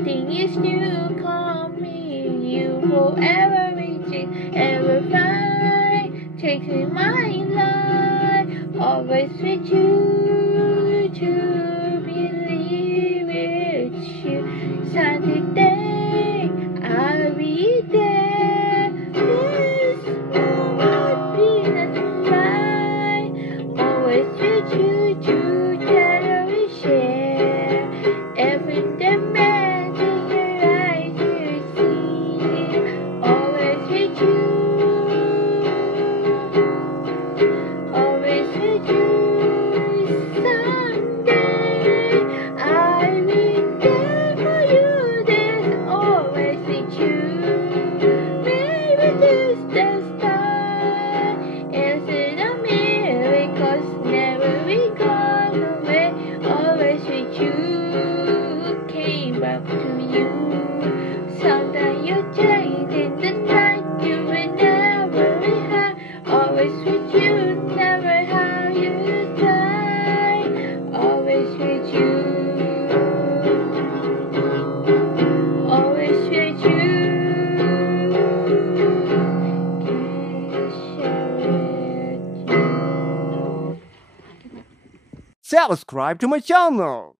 Something is new, call me. You forever reaching, ever fine. Taking my life, always with you. To believe it's you. Someday I'll be there. This moment be nothing right. Always with you, together we share. Every dimension your eyes you see. Always with you. Always with you. Someday I'll be there for you. There's always with you. Maybe this the start. Is it a miracle? Never we gone away. Always with you. Came back to you. Sometimes you change in the night. You will never be high. Always with you. Never how you try. Always with you. Always with you. Can't share with you. Subscribe to my channel.